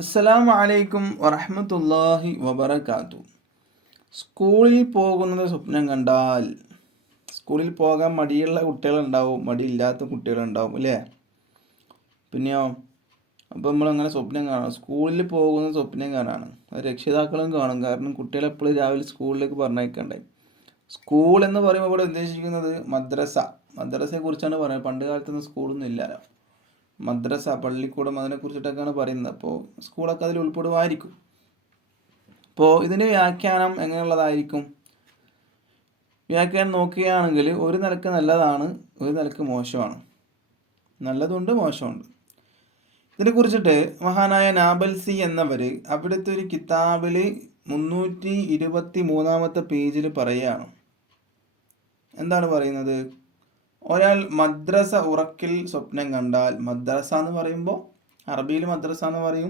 അസ്സലാമു അലൈക്കും വറഹ്മത്തുള്ളാഹി വബറകാത്തു. സ്കൂളിൽ പോകുന്നത് സ്വപ്നം കണ്ടാൽ, സ്കൂളിൽ പോകാൻ മടിയുള്ള കുട്ടികളുണ്ടാവും, മടിയില്ലാത്ത കുട്ടികളുണ്ടാവും അല്ലേ? പിന്നെയോ, അപ്പോൾ നമ്മളങ്ങനെ സ്വപ്നം കാണാം, സ്കൂളിൽ പോകുന്ന സ്വപ്നം കാണാണ്. അത് രക്ഷിതാക്കളും കാണും, കാരണം കുട്ടികളെ എപ്പോഴും രാവിലെ സ്കൂളിലേക്ക് പറഞ്ഞയക്കണ്ടേ. സ്കൂൾ എന്ന് പറയുമ്പോൾ ഇവിടെ ഉദ്ദേശിക്കുന്നത് മദ്രസയെ കുറിച്ചാണ് പറയുന്നത്. പണ്ട് കാലത്തൊന്നും സ്കൂളൊന്നും ഇല്ലല്ലോ. മദ്രസ, പള്ളിക്കൂടം, അതിനെക്കുറിച്ചിട്ടൊക്കെയാണ് പറയുന്നത്. അപ്പോൾ സ്കൂളൊക്കെ അതിൽ ഉൾപ്പെടുമായിരിക്കും. അപ്പോൾ ഇതിൻ്റെ വ്യാഖ്യാനം എങ്ങനെയുള്ളതായിരിക്കും? വ്യാഖ്യാനം നോക്കുകയാണെങ്കിൽ ഒരു നിലക്ക് നല്ലതാണ്, ഒരു നിലക്ക് മോശമാണ്. നല്ലതുണ്ട്, മോശമുണ്ട്. ഇതിനെക്കുറിച്ചിട്ട് മഹാനായ നാബൽസി എന്നവർ അവിടുത്തെ ഒരു കിതാബിൽ 323 പേജിൽ പറയുകയാണ്. എന്താണ് പറയുന്നത്? ഒരാൾ മദ്രസ ഉറക്കിൽ സ്വപ്നം കണ്ടാൽ, മദ്രസ എന്ന് പറയുമ്പോൾ അറബിയിൽ മദ്രസ എന്ന് പറയും,